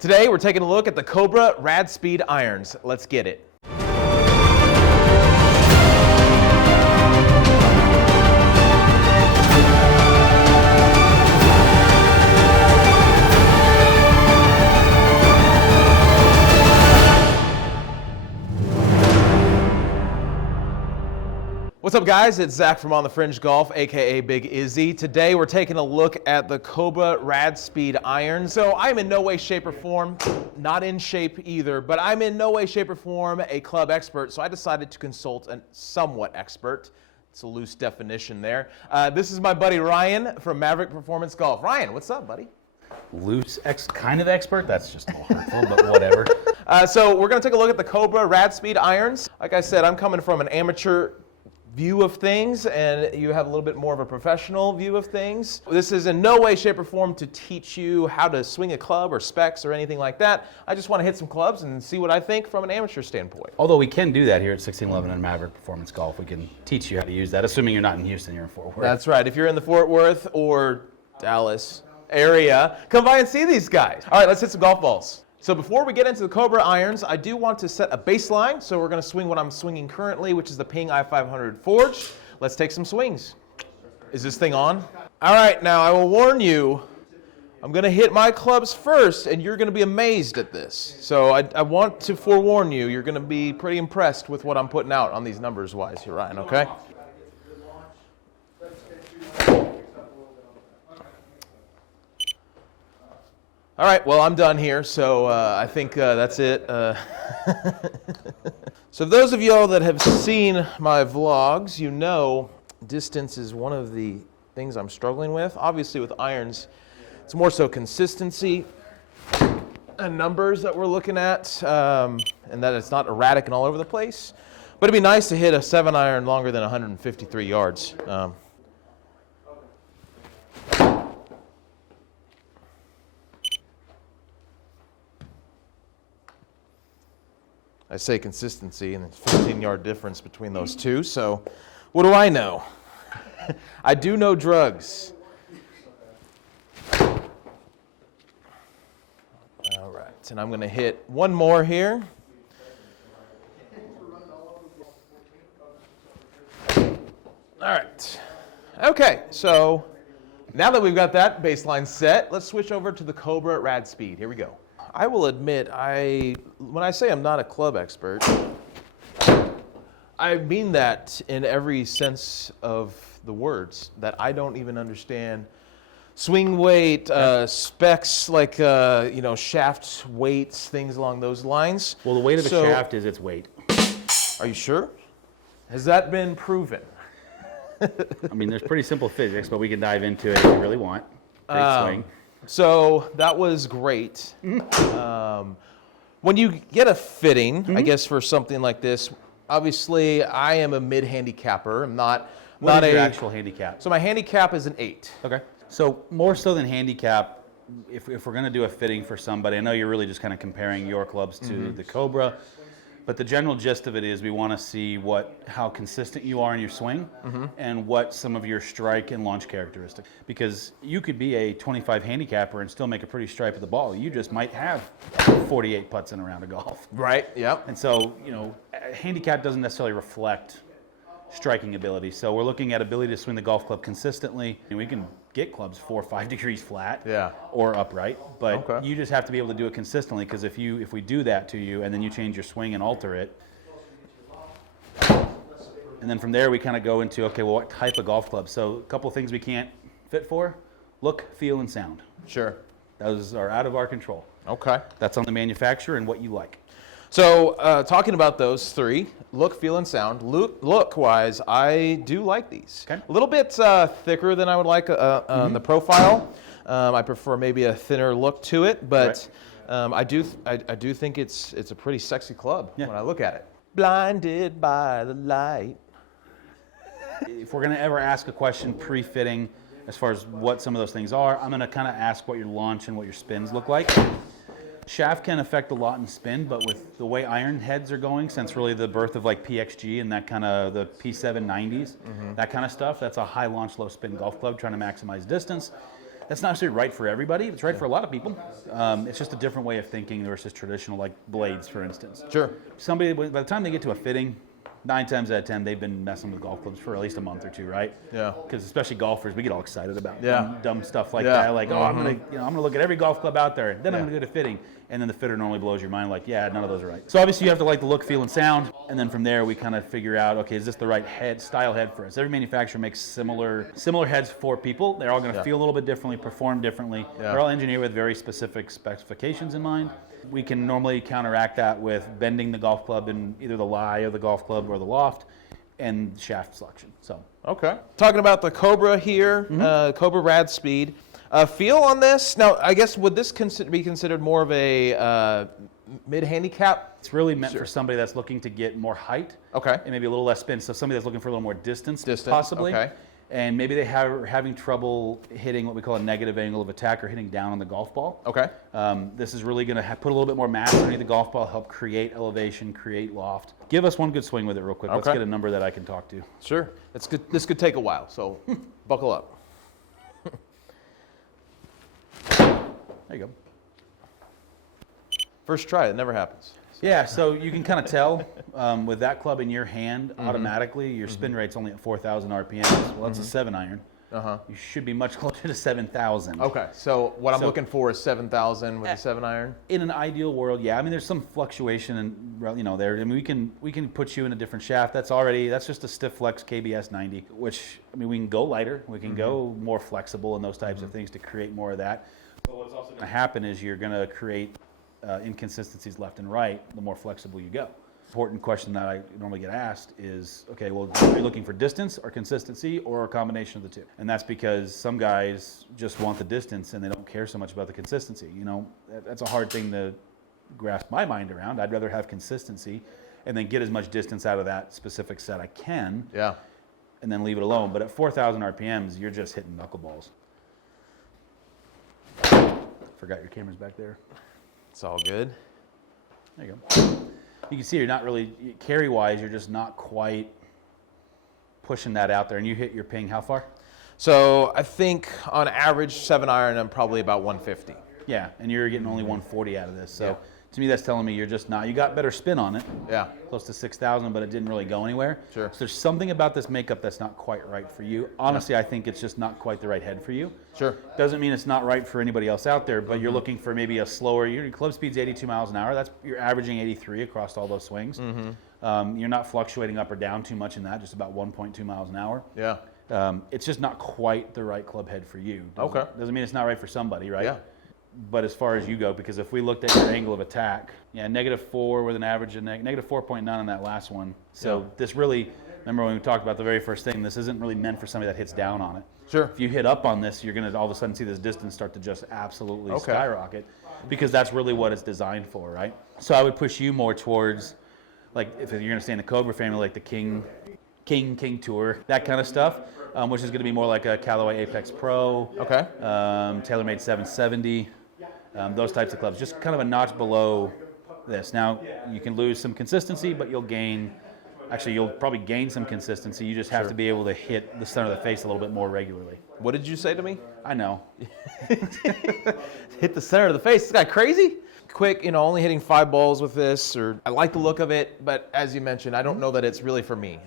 Today we're taking a look at the Cobra RadSpeed Irons. Let's get it. What's up, guys? It's Zach from On the Fringe Golf, aka Big Izzy. Today we're taking a look at the Cobra RadSpeed Irons. So I'm in no way, shape, or form, not in shape either, but I'm in no way, shape, or form a club expert, so I decided to consult a somewhat expert. It's a loose definition there. This is my buddy Ryan from Maverick Performance Golf. Ryan, what's up, buddy? Loose kind of expert? That's just a little hurtful, but whatever. So we're going to take a look at the Cobra RadSpeed Irons. Like I said, I'm coming from an amateur view of things, and you have a little bit more of a professional view of things. This is in no way, shape, or form to teach you how to swing a club or specs or anything like that. I just want to hit some clubs and see what I think from an amateur standpoint. Although we can do that here at 1611 and Maverick Performance Golf. We can teach you how to use that, assuming you're not in Houston, you're in Fort Worth. That's right. If you're in the Fort Worth or Dallas area, come by and see these guys. All right, let's hit some golf balls. So before we get into the Cobra Irons, I do want to set a baseline. So we're going to swing what I'm swinging currently, which is the Ping i500 Forged. Let's take some swings. Is this thing on? All right, now I will warn you, I'm going to hit my clubs first, and you're going to be amazed at this. So I want to forewarn you, you're going to be pretty impressed with what I'm putting out on these numbers-wise here, Ryan, okay? All right, well, I'm done here, so I think that's it. So those of y'all that have seen my vlogs, you know distance is one of the things I'm struggling with. Obviously, with irons, it's more so consistency and numbers that we're looking at, and that it's not erratic and all over the place. But it'd be nice to hit a 7-iron longer than 153 yards. I say consistency, and it's a 15-yard difference between those two, so what do I know? I do know drugs. All right, and I'm going to hit one more here. All right. Okay, so now that we've got that baseline set, let's switch over to the Cobra RadSpeed. Here we go. I will admit, when I say I'm not a club expert, I mean that in every sense of the words, that I don't even understand swing weight, specs like, shaft weights, things along those lines. Well, the weight of the shaft is its weight. Are you sure? Has that been proven? I mean, there's pretty simple physics, but we can dive into it if you really want. Great swing. So that was great. When you get a fitting, I guess for something like this, obviously I am a mid-handicapper. I'm not What is your actual handicap? So my handicap is an 8. Okay. So more so than handicap, if we're going to do a fitting for somebody, I know you're really just kind of comparing your clubs to the Cobra, but the general gist of it is we want to see how consistent you are in your swing and what some of your strike and launch characteristics. Because you could be a 25 handicapper and still make a pretty stripe of the ball. You just might have 48 putts in a round of golf. Right, yep. And so, handicap doesn't necessarily reflect striking ability. So we're looking at ability to swing the golf club consistently. And we can get clubs 4 or 5 degrees flat or upright, but you just have to be able to do it consistently, because if we do that to you and then you change your swing and alter it, and then from there we kind of go into, okay, well, what type of golf club? So a couple of things we can't fit for: look, feel, and sound. Sure. Those are out of our control. Okay. That's on the manufacturer and what you like. So talking about those three, look, feel, and sound. Look-wise, I do like these. Okay. A little bit thicker than I would like on the profile. I prefer maybe a thinner look to it, but I do think it's a pretty sexy club when I look at it. Blinded by the light. If we're going to ever ask a question pre-fitting as far as what some of those things are, I'm going to kind of ask what your launch and what your spins look like. Shaft can affect a lot in spin, but with the way iron heads are going, since really the birth of like PXG and that kind of the P790s, that kind of stuff, that's a high launch, low spin golf club trying to maximize distance. That's not necessarily right for everybody. It's right for a lot of people. It's just a different way of thinking versus traditional, like blades, for instance. Sure. Somebody, by the time they get to a fitting, 9 times out of 10, they've been messing with golf clubs for at least a month or two, right? Yeah. Because especially golfers, we get all excited about dumb stuff like Yeah. that. Like, oh, I'm gonna look at every golf club out there, then I'm gonna go to fitting, and then the fitter normally blows your mind, like, yeah, none of those are right. So obviously you have to like the look, feel, and sound, and then from there we kind of figure out, okay, is this the right style head for us? Every manufacturer makes similar heads for people. They're all gonna feel a little bit differently, perform differently. Yeah. They're all engineered with very specific specifications in mind. We can normally counteract that with bending the golf club in either the lie of the golf club or the loft, and shaft selection. So okay, talking about the Cobra here, Cobra RadSpeed. Feel on this now. I guess would this be considered more of a mid handicap? it's really meant for somebody that's looking to get more height, Okay. and maybe a little less spin. So somebody that's looking for a little more distance, Distance, possibly. okay. And maybe they are having trouble hitting what we call a negative angle of attack or hitting down on the golf ball. Okay. This is really going to put a little bit more mass underneath the golf ball, help create elevation, create loft. Give us one good swing with it real quick. Let's Okay. get a number that I can talk to. Sure. That's good. This could take a while, so buckle up. There you go. First try. It never happens. Yeah, so you can kind of tell with that club in your hand, automatically your spin rate's only at 4,000 RPMs. Well, that's a 7-iron. You should be much closer to 7,000. Okay. So what I'm looking for is 7,000 with a 7-iron. In an ideal world, yeah. I mean, there's some fluctuation, and there. I mean, we can put you in a different shaft. That's just a stiff flex KBS 90. Which I mean, we can go lighter. We can go more flexible and those types of things to create more of that. But what's also going to happen is you're going to create inconsistencies left and right the more flexible you go. Important question that I normally get asked is, okay, well, are you looking for distance or consistency or a combination of the two? And that's because some guys just want the distance and they don't care so much about the consistency. That's a hard thing to grasp my mind around. I'd rather have consistency and then get as much distance out of that specific set I can. Yeah. And then leave it alone. But at 4,000 RPMs, you're just hitting knuckleballs. Forgot your camera's back there. It's all good. There you go. You can see you're not really, carry-wise, you're just not quite pushing that out there. And you hit your ping how far? So I think on average 7-iron, I'm probably about 150. Yeah, and you're getting only 140 out of this. So Yeah. to me, that's telling me you're just not, you got better spin on it. Yeah. Close to 6,000, but it didn't really go anywhere. Sure. So there's something about this makeup that's not quite right for you. Honestly, I think it's just not quite the right head for you. Sure. Doesn't mean it's not right for anybody else out there, but you're looking for maybe a slower, your club speed's 82 miles an hour. You're averaging 83 across all those swings. You're not fluctuating up or down too much in that, just about 1.2 miles an hour. Yeah. It's just not quite the right club head for you. Doesn't mean it's not right for somebody, right? Yeah. But as far as you go, because if we looked at your angle of attack, -4 with an average of -4.9 on that last one. So this really, remember when we talked about the very first thing, this isn't really meant for somebody that hits down on it. Sure. If you hit up on this, you're going to all of a sudden see this distance start to just absolutely skyrocket, because that's really what it's designed for, right? So I would push you more towards, like, if you're going to stay in the Cobra family, like the King Tour, that kind of stuff, which is going to be more like a Callaway Apex Pro, Okay. TaylorMade 770, those types of clubs, just kind of a notch below this. Now, you can lose some consistency, but you'll probably gain some consistency. You just have to be able to hit the center of the face a little bit more regularly. What did you say to me? I know. Hit the center of the face. This guy crazy? Quick, only hitting 5 balls with this, or I like the look of it, but as you mentioned, I don't know that it's really for me.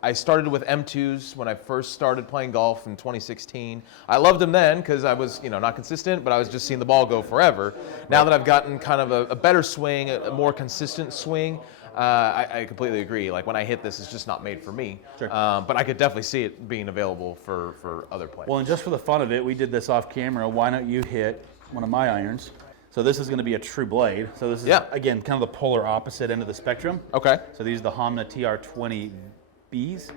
I started with M2s when I first started playing golf in 2016. I loved them then because I was, not consistent, but I was just seeing the ball go forever. Now that I've gotten kind of a better swing, a more consistent swing, I completely agree. Like when I hit this, it's just not made for me. Sure. But I could definitely see it being available for other players. Well, and just for the fun of it, we did this off camera. Why don't you hit one of my irons? So this is going to be a true blade. So this is, again, kind of the polar opposite end of the spectrum. Okay. So these are the Homna TR20Bs.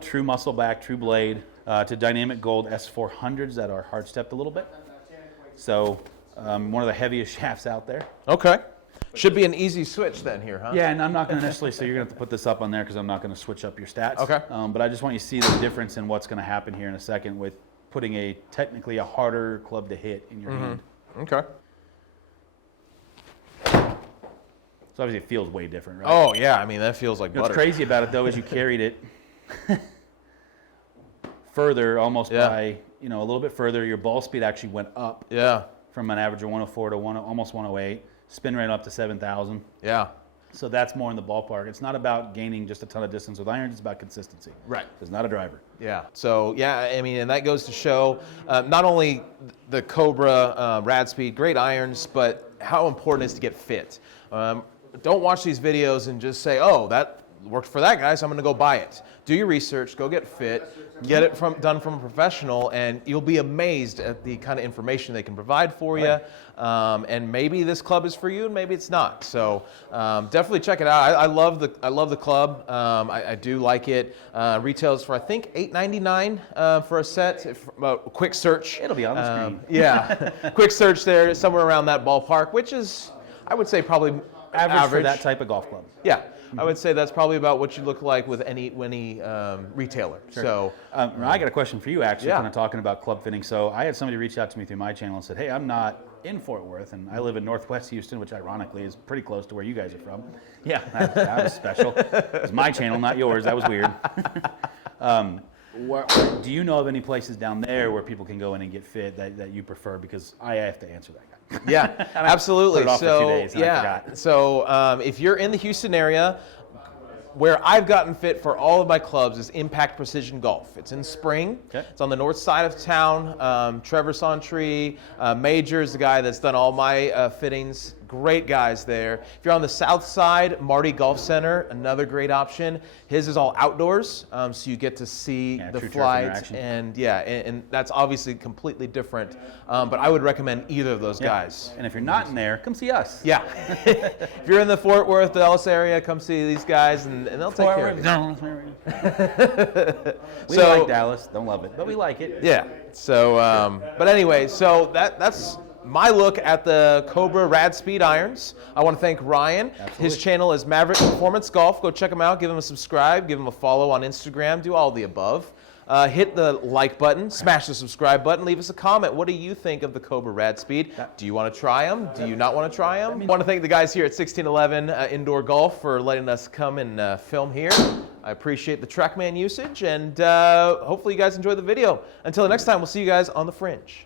True muscle back, true blade, to dynamic gold S400s that are hard stepped a little bit. So one of the heaviest shafts out there. Okay. Should be an easy switch then here, huh? Yeah, and I'm not going to necessarily, so you're going to have to put this up on there because I'm not going to switch up your stats. Okay. But I just want you to see the difference in what's going to happen here in a second with putting technically a harder club to hit in your hand. Okay. So obviously it feels way different, right? Oh, yeah. I mean, that feels like butter. What's crazy about it, though, is you carried it further almost by a little bit further, your ball speed actually went up. Yeah. From an average of 104 to almost 108. Spin rate up to 7,000. Yeah. So that's more in the ballpark. It's not about gaining just a ton of distance with irons. It's about consistency. Right. It's not a driver. Yeah. So, yeah, I mean, and that goes to show not only the Cobra RadSpeed, great irons, but how important it is to get fit. Don't watch these videos and just say, oh, that worked for that guy, so I'm going to go buy it. Do your research, go get fit, get it done from a professional, and you'll be amazed at the kind of information they can provide for you. And maybe this club is for you, and maybe it's not. So definitely check it out. I love the club. I do like it. Retails for I think $8.99 for a set. Quick search. It'll be on the screen. Yeah, quick search there, somewhere around that ballpark, which is I would say probably average for that type of golf club. Yeah. I would say that's probably about what you look like with any retailer. Sure. So, I got a question for you, actually, Yeah. kind of talking about club fitting. So I had somebody reach out to me through my channel and said, hey, I'm not in Fort Worth, and I live in Northwest Houston, which ironically is pretty close to where you guys are from. Yeah, that was special. It was my channel, not yours. That was weird. Do you know of any places down there where people can go in and get fit that you prefer? Because I have to answer that guy. Yeah, absolutely. Put it off for 2 days and I forgot. So if you're in the Houston area, where I've gotten fit for all of my clubs is Impact Precision Golf. It's in Spring. Okay. It's on the north side of town. Trevor Santry, Major is the guy that's done all my fittings. Great guys there. If you're on the south side, Marty Golf Center, another great option. His is all outdoors, so you get to see the true turf flights, interaction. and that's obviously completely different. But I would recommend either of those guys. And if you're not in there, come see us. Yeah. If you're in the Fort Worth, Dallas area, come see these guys, and they'll take care of you. We like Dallas. Don't love it, but we like it. Yeah. So, but anyway, so that's my look at the Cobra RadSpeed irons. I want to thank Ryan. Absolutely. His channel is Maverick Performance Golf. Go check him out. Give him a subscribe. Give him a follow on Instagram. Do all the above. Hit the like button. Smash the subscribe button. Leave us a comment. What do you think of the Cobra RadSpeed? Do you want to try them? Do you not want to try them? I want to thank the guys here at 1611 Indoor Golf for letting us come and film here. I appreciate the TrackMan usage, and hopefully you guys enjoyed the video. Until the next time, we'll see you guys on the Fringe.